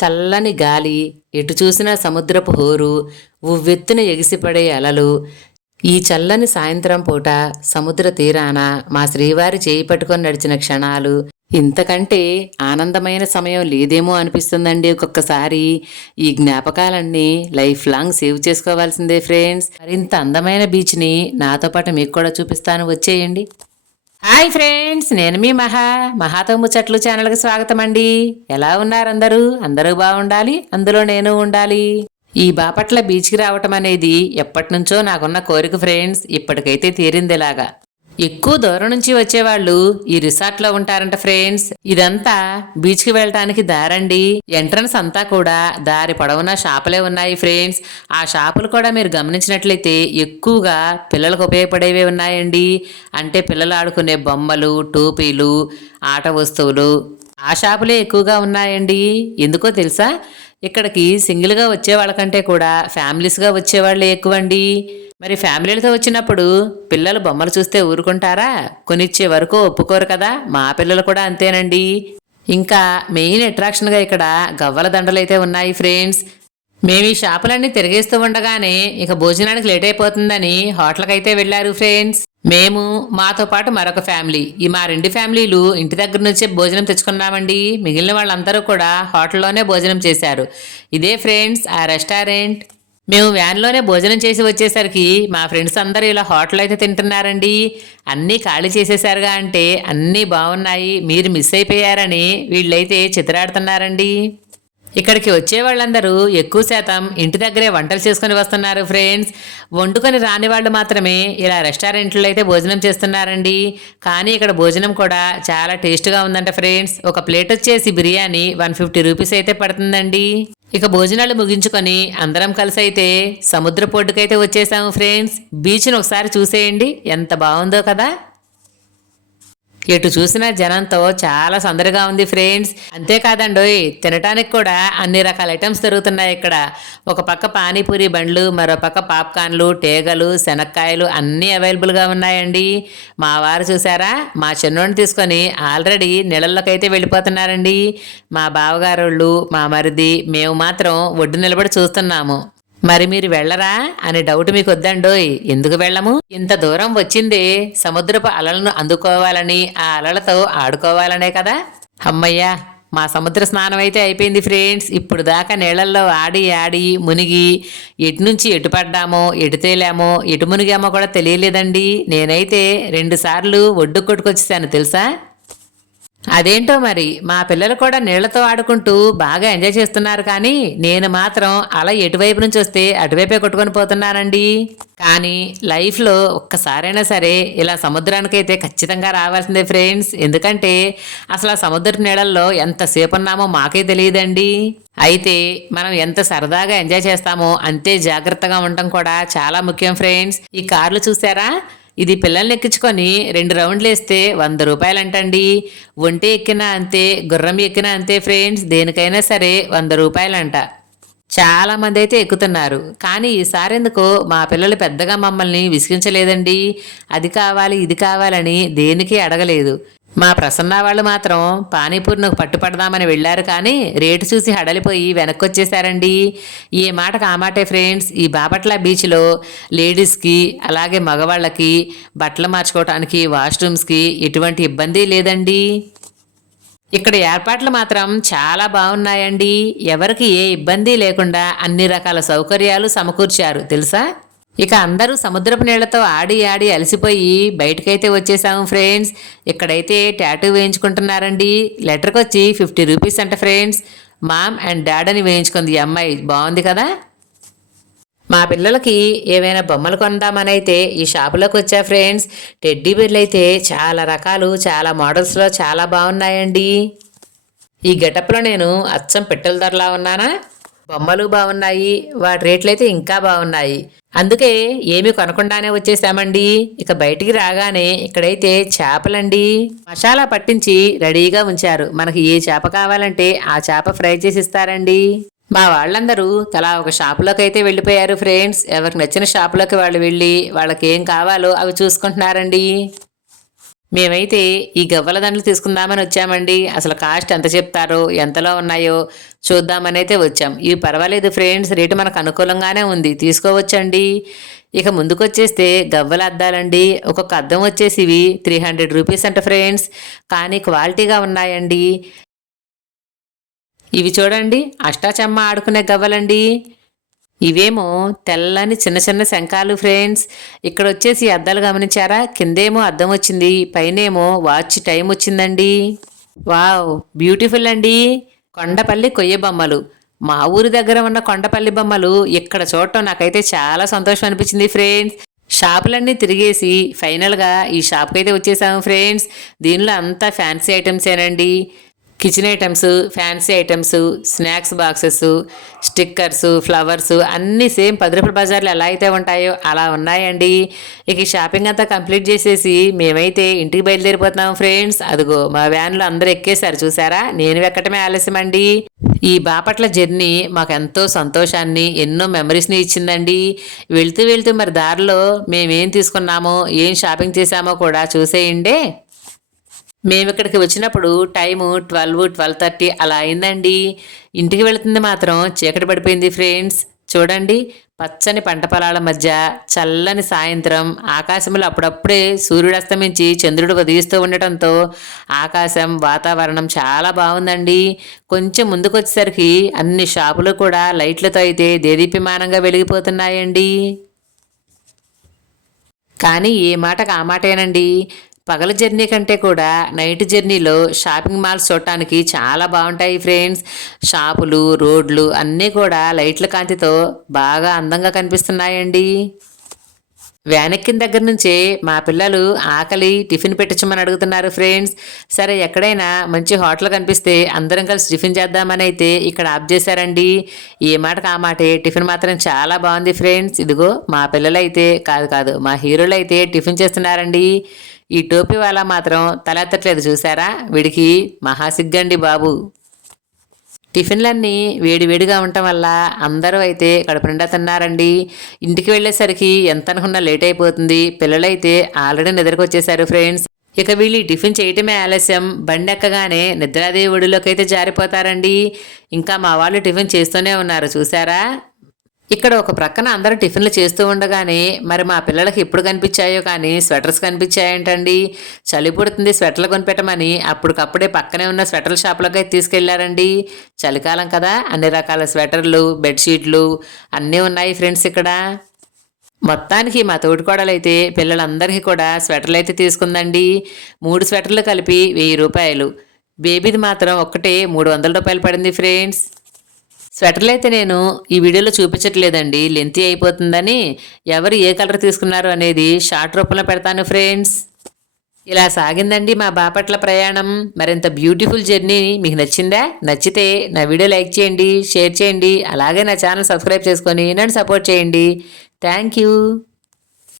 చల్లని గాలి, ఎటు చూసినా సముద్రపు హోరు, ఉవ్వెత్తున ఎగిసిపడే అలలు. ఈ చల్లని సాయంత్రం పూట సముద్ర తీరాన మా శ్రీవారి చేయి పట్టుకొని నడిచిన క్షణాలు ఇంతకంటే ఆనందమైన సమయం లేదేమో అనిపిస్తుందండి. ఒక్కొక్కసారి ఈ జ్ఞాపకాలన్నీ లైఫ్ లాంగ్ సేవ్ చేసుకోవాల్సిందే ఫ్రెండ్స్. మరింత అందమైన బీచ్ని నాతో పాటు మీకు కూడా చూపిస్తాను, వచ్చేయండి. హాయ్ ఫ్రెండ్స్, నేను మీ మహాతో ముచ్చట్లు ఛానల్కి స్వాగతం అండి. ఎలా ఉన్నారు అందరూ? అందరూ బాగుండాలి, అందులో నేను ఉండాలి. ఈ బాపట్ల బీచ్కి రావటం అనేది ఎప్పటి నుంచో నాకున్న కోరిక ఫ్రెండ్స్. ఇప్పటికైతే తీరిందిలాగా. ఎక్కువ దూరం నుంచి వచ్చేవాళ్ళు ఈ రిసార్ట్లో ఉంటారంట ఫ్రెండ్స్. ఇదంతా బీచ్కి వెళ్ళటానికి దారండి. ఎంట్రన్స్ అంతా కూడా దారి పొడవునా షాపులే ఉన్నాయి ఫ్రెండ్స్. ఆ షాపులు కూడా మీరు గమనించినట్లయితే ఎక్కువగా పిల్లలకు ఉపయోగపడేవే ఉన్నాయండి. అంటే పిల్లలు ఆడుకునే బొమ్మలు, టోపీలు, ఆట వస్తువులు ఆ షాపులే ఎక్కువగా ఉన్నాయండి. ఎందుకో తెలుసా? ఇక్కడికి సింగిల్గా వచ్చే వాళ్ళకంటే కూడా ఫ్యామిలీస్గా వచ్చేవాళ్ళే ఎక్కువండి. మరి ఫ్యామిలీలతో వచ్చినప్పుడు పిల్లలు బొమ్మలు చూస్తే ఊరుకుంటారా? కొనిచ్చే వరకు ఒప్పుకోరు కదా. మా పిల్లలు కూడా అంతేనండి. ఇంకా మెయిన్ అట్రాక్షన్గా ఇక్కడ గవ్వల దండలైతే ఉన్నాయి ఫ్రెండ్స్. మేము ఈ షాపులన్నీ తిరిగేస్తూ ఉండగానే ఇక భోజనానికి లేట్ అయిపోతుందని హోటల్కి అయితే వెళ్ళారు ఫ్రెండ్స్. మేము, మాతో పాటు మరొక ఫ్యామిలీ, ఈ మా రెండు ఫ్యామిలీలు ఇంటి దగ్గర నుంచే భోజనం తెచ్చుకున్నామండి. మిగిలిన వాళ్ళందరూ కూడా హోటల్లోనే భోజనం చేశారు. ఇదే ఫ్రెండ్స్ ఆ రెస్టారెంట్. మేము వ్యాన్లోనే భోజనం చేసి వచ్చేసరికి మా ఫ్రెండ్స్ అందరూ ఇలా హోటల్ అయితే తింటున్నారండి. అన్నీ ఖాళీ చేసేసారుగా అంటే అన్నీ బాగున్నాయి, మీరు మిస్ అయిపోయారని వీళ్ళైతే చిత్రాడుతున్నారండి. ఇక్కడికి వచ్చే వాళ్ళందరూ ఎక్కువ శాతం ఇంటి దగ్గరే వంటలు చేసుకుని వస్తున్నారు ఫ్రెండ్స్. వండుకొని రాని వాళ్ళు మాత్రమే ఇలా రెస్టారెంట్లో అయితే భోజనం చేస్తున్నారండి. కానీ ఇక్కడ భోజనం కూడా చాలా టేస్ట్గా ఉందంట ఫ్రెండ్స్. ఒక ప్లేట్ వచ్చేసి బిర్యానీ 150 రూపీస్ అయితే పడుతుందండి. ఇక భోజనాలు ముగించుకొని అందరం కలిసి అయితే సముద్ర పొడ్డుకైతే వచ్చేసాము ఫ్రెండ్స్. బీచ్ను ఒకసారి చూసేయండి, ఎంత బాగుందో కదా. ఎటు చూసినా జనంతో చాలా సందడిగా ఉంది ఫ్రెండ్స్. అంతేకాదండోయ్, తినటానికి కూడా అన్ని రకాల ఐటమ్స్ దొరుకుతున్నాయి ఇక్కడ. ఒక పక్క పానీపూరి బండ్లు, మరో పక్క పాప్కార్న్లు, టేగలు, శనక్కాయలు అన్నీ అవైలబుల్గా ఉన్నాయండి. మా వారు చూసారా, మా చిన్నోడిని తీసుకొని ఆల్రెడీ నీళ్ళల్లోకైతే వెళ్ళిపోతున్నారండి. మా బావగారోళ్ళు, మా మరిది, మేము మాత్రం ఒడ్డు నిలబడి చూస్తున్నాము. మరి మీరు వెళ్ళరా అని డౌట్ మీకు వద్దండోయ్. ఎందుకు వెళ్ళము? ఇంత దూరం వచ్చిందే సముద్రపు అలలను అందుకోవాలని, ఆ అలలతో ఆడుకోవాలనే కదా. అమ్మయ్యా, మా సముద్ర స్నానం అయితే అయిపోయింది ఫ్రెండ్స్. ఇప్పుడు దాకా నీళ్ళల్లో ఆడి ఆడి మునిగి ఎటు నుంచి ఎటు పడ్డామో, ఎటు తేలామో, ఎటు మునిగామో కూడా తెలియలేదండి. నేనైతే 2 సార్లు ఒడ్డు కొట్టుకొచ్చేసాను తెలుసా. అదేంటో మరి మా పిల్లలు కూడా నీళ్లతో ఆడుకుంటూ బాగా ఎంజాయ్ చేస్తున్నారు. కానీ నేను మాత్రం అలా ఎటువైపు నుంచి వస్తే అటువైపే కొట్టుకొని పోతున్నానండి. కానీ లైఫ్లో ఒక్కసారైనా సరే ఇలా సముద్రానికైతే ఖచ్చితంగా రావాల్సిందే ఫ్రెండ్స్. ఎందుకంటే అసలు ఆ సముద్ర నీళ్ళల్లో ఎంతసేపు ఉన్నామో మాకే తెలియదండి. అయితే మనం ఎంత సరదాగా ఎంజాయ్ చేస్తామో అంతే జాగ్రత్తగా ఉండటం కూడా చాలా ముఖ్యం ఫ్రెండ్స్. ఈ కార్లు చూసారా? ఇది పిల్లల్ని ఎక్కించుకొని 2 రౌండ్లు వేస్తే 100 రూపాయలంటండి. ఒంటి ఎక్కినా అంతే, గుర్రం ఎక్కినా అంతే ఫ్రెండ్స్. దేనికైనా సరే 100 రూపాయలంట. చాలా మంది అయితే ఎక్కుతున్నారు. కానీ ఈసారి ఎందుకో మా పిల్లలు పెద్దగా మమ్మల్ని విసిగించలేదండి. అది కావాలి, ఇది కావాలని దేనికి అడగలేదు. మా ప్రసన్న వాళ్ళు మాత్రం పానీపూరిని పట్టుపడదామని వెళ్ళారు. కానీ రేటు చూసి హడలిపోయి వెనక్కి వచ్చేసారండి. ఏ మాటకు ఆ మాటే ఫ్రెండ్స్. ఈ బాపట్ల బీచ్లో లేడీస్కి అలాగే మగవాళ్ళకి బట్టలు మార్చుకోవటానికి, వాష్రూమ్స్కి ఎటువంటి ఇబ్బంది లేదండి. ఇక్కడ ఏర్పాట్లు మాత్రం చాలా బాగున్నాయండి. ఎవరికి ఏ ఇబ్బంది లేకుండా అన్ని రకాల సౌకర్యాలు సమకూర్చారు తెలుసా. ఇక అందరూ సముద్రపు నీళ్లతో ఆడి ఆడి అలసిపోయి బయటకైతే వచ్చేసాము ఫ్రెండ్స్. ఇక్కడైతే టాటూ వేయించుకుంటున్నారండి. లెటర్కి వచ్చి 50 రూపీస్ అంట ఫ్రెండ్స్. మామ్ అండ్ డాడ్ అని వేయించుకుంది ఈ అమ్మాయి. బాగుంది కదా. మా పిల్లలకి ఏవైనా బొమ్మలు కొందామని అయితే ఈ షాపులోకి వచ్చా ఫ్రెండ్స్. టెడ్డీ బేర్లు అయితే చాలా రకాలు, చాలా మోడల్స్లో చాలా బాగున్నాయండి. ఈ గెటప్లో నేను అచ్చం పెట్టెల ధరలా ఉన్నానా? బొమ్మలు బాగున్నాయి, వాటి రేట్లు అయితే ఇంకా బాగున్నాయి. అందుకే ఏమీ కొనకుండానే వచ్చేసామండి. ఇక బయటికి రాగానే ఇక్కడైతే చేపలండి మసాలా పట్టించి రెడీగా ఉంచారు. మనకి ఏ చేప కావాలంటే ఆ చేప ఫ్రై చేసి ఇస్తారండి. మా వాళ్ళందరూ తలా ఒక షాపులోకి అయితే వెళ్ళిపోయారు ఫ్రెండ్స్. ఎవరికి నచ్చిన షాపులోకి వాళ్ళు వెళ్ళి వాళ్ళకి ఏం కావాలో అవి చూసుకుంటున్నారండి. మేమైతే ఈ గవ్వల దండలు తీసుకుందామని వచ్చామండి. అసలు కాస్ట్ ఎంత చెప్తారో, ఎంతలో ఉన్నాయో చూద్దామని అయితే వచ్చాం. ఇవి పర్వాలేదు ఫ్రెండ్స్, రేటు మనకు అనుకూలంగానే ఉంది, తీసుకోవచ్చండి. ఇక ముందుకొచ్చేస్తే గవ్వల అద్దాలండి. ఒక్కొక్క అద్దం వచ్చేసి ఇవి 300 రూపీస్ అంట ఫ్రెండ్స్, కానీ క్వాలిటీగా ఉన్నాయండి. ఇవి చూడండి, అష్టాచమ్మ ఆడుకునే గవ్వలండి. ఇవేమో తెల్లని చిన్న చిన్న శంఖాలు ఫ్రెండ్స్. ఇక్కడ వచ్చేసి అద్దాలు గమనించారా, కిందేమో అద్దం వచ్చింది, పైనేమో వాచ్ టైం వచ్చిందండి. వావ్, బ్యూటిఫుల్ అండి. కొండపల్లి కొయ్య బొమ్మలు. మా ఊరి దగ్గర ఉన్న కొండపల్లి బొమ్మలు ఇక్కడ చూడటం నాకైతే చాలా సంతోషం అనిపించింది ఫ్రెండ్స్. షాపులన్నీ తిరిగేసి ఫైనల్గా ఈ షాప్కి అయితే వచ్చేసాము ఫ్రెండ్స్. దీనిలో అంతా ఫ్యాన్సీ ఐటమ్సేనండి. Kitchen items, fancy items, snacks boxes, stickers, flowers అన్నీ సేమ్ 10 రూపాయల బజార్లో ఎలా అయితే ఉంటాయో అలా ఉన్నాయండి. ఇక ఈ షాపింగ్ అంతా కంప్లీట్ చేసేసి మేమైతే ఇంటికి బయలుదేరిపోతున్నాం ఫ్రెండ్స్. అదిగో మా వ్యాన్లో అందరూ ఎక్కేశారు, చూసారా, నేను ఎక్కటమే ఆలస్యం అండి. ఈ బాపట్ల జర్నీ మాకు ఎంతో సంతోషాన్ని, ఎన్నో మెమరీస్ని ఇచ్చిందండి. వెళ్తూ వెళ్తూ మరి దారిలో మేమేం తీసుకున్నామో, ఏం షాపింగ్ చేసామో కూడా చూసేయండి. మేము ఇక్కడికి వచ్చినప్పుడు టైము 12-12:30 అలా అయిందండి. ఇంటికి వెళుతుంది మాత్రం చీకటి పడిపోయింది ఫ్రెండ్స్. చూడండి, పచ్చని పంట పొలాల మధ్య చల్లని సాయంత్రం, ఆకాశంలో అప్పుడప్పుడే సూర్యుడు అస్తమించి చంద్రుడు ఉదయిస్తూ ఉండటంతో ఆకాశం, వాతావరణం చాలా బాగుందండి. కొంచెం ముందుకు వచ్చేసరికి అన్ని షాపులు కూడా లైట్లతో అయితే దేదీప్యమానంగా వెలిగిపోతున్నాయండి. కానీ ఏ మాటకు ఆ మాటేనండి, పగల జర్నీ కంటే కూడా నైట్ జర్నీలో షాపింగ్ మాల్స్ చూడటానికి చాలా బాగుంటాయి ఫ్రెండ్స్. షాపులు, రోడ్లు అన్నీ కూడా లైట్ల కాంతితో బాగా అందంగా కనిపిస్తున్నాయండి. వ్యాన్ ఎక్కిన దగ్గర నుంచే మా పిల్లలు ఆకలి, టిఫిన్ పెట్టించమని అడుగుతున్నారు ఫ్రెండ్స్. సరే, ఎక్కడైనా మంచి హోటల్ కనిపిస్తే అందరం కలిసి టిఫిన్ చేద్దామని అయితే ఇక్కడ ఆఫ్ చేశారండి. ఏ మాటకు ఆ మాటే, టిఫిన్ మాత్రం చాలా బాగుంది ఫ్రెండ్స్. ఇదిగో మా పిల్లలైతే కాదు మా హీరోలు అయితే టిఫిన్ చేస్తున్నారండి. ఈ టోపీ వాళ్ళ మాత్రం తలెత్తట్లేదు, చూసారా, వీడికి మహాసిగ్గండి బాబు. టిఫిన్లన్నీ వేడివేడిగా ఉండటం వల్ల అందరూ అయితే కడుపు నిండా తిన్నారండి. ఇంటికి వెళ్ళేసరికి ఎంత అనుకున్నా లేట్ అయిపోతుంది. పిల్లలైతే ఆల్రెడీ నిద్రకు వచ్చేసారు ఫ్రెండ్స్. ఇక వీళ్ళు టిఫిన్ చేయటమే ఆలస్యం, బండి ఎక్కగానే నిద్రాదేవి ఒడిలోకి అయితే జారిపోతారండి. ఇంకా మా వాళ్ళు టిఫిన్ చేస్తూనే ఉన్నారు, చూసారా. ఇక్కడ ఒక ప్రక్కన అందరూ టిఫిన్లు చేస్తూ ఉండగానే మరి మా పిల్లలకి ఎప్పుడు కనిపించాయో కానీ స్వెటర్స్ కనిపించాయంటండి. చలి పుడుతుంది, స్వెటర్లు కొనిపెట్టమని అప్పటికప్పుడే పక్కనే ఉన్న స్వెటర్ల షాప్లోకి తీసుకెళ్లారండి. చలికాలం కదా, అన్ని రకాల స్వెటర్లు, బెడ్షీట్లు అన్నీ ఉన్నాయి ఫ్రెండ్స్ ఇక్కడ. మొత్తానికి మా తోటికోడలైతే పిల్లలందరికీ కూడా స్వెటర్లు అయితే తీసుకుందండి. 3 స్వెటర్లు కలిపి 1000 రూపాయలు. బేబీది మాత్రం ఒక్కటే 300 రూపాయలు పడింది ఫ్రెండ్స్. స్వెటర్లు అయితే నేను ఈ వీడియోలో చూపించట్లేదండి, లెంతీ అయిపోతుందని. ఎవరు ఏ కలర్ తీసుకున్నారు అనేది షార్ట్ రూపంలో పెడతాను ఫ్రెండ్స్. ఇలా సాగిందండి మా బాపట్ల ప్రయాణం. మరింత బ్యూటిఫుల్ జర్నీ మీకు నచ్చిందా? నచ్చితే నా వీడియో లైక్ చేయండి, షేర్ చేయండి, అలాగే నా ఛానల్ సబ్స్క్రైబ్ చేసుకొని నన్ను సపోర్ట్ చేయండి. Thank you.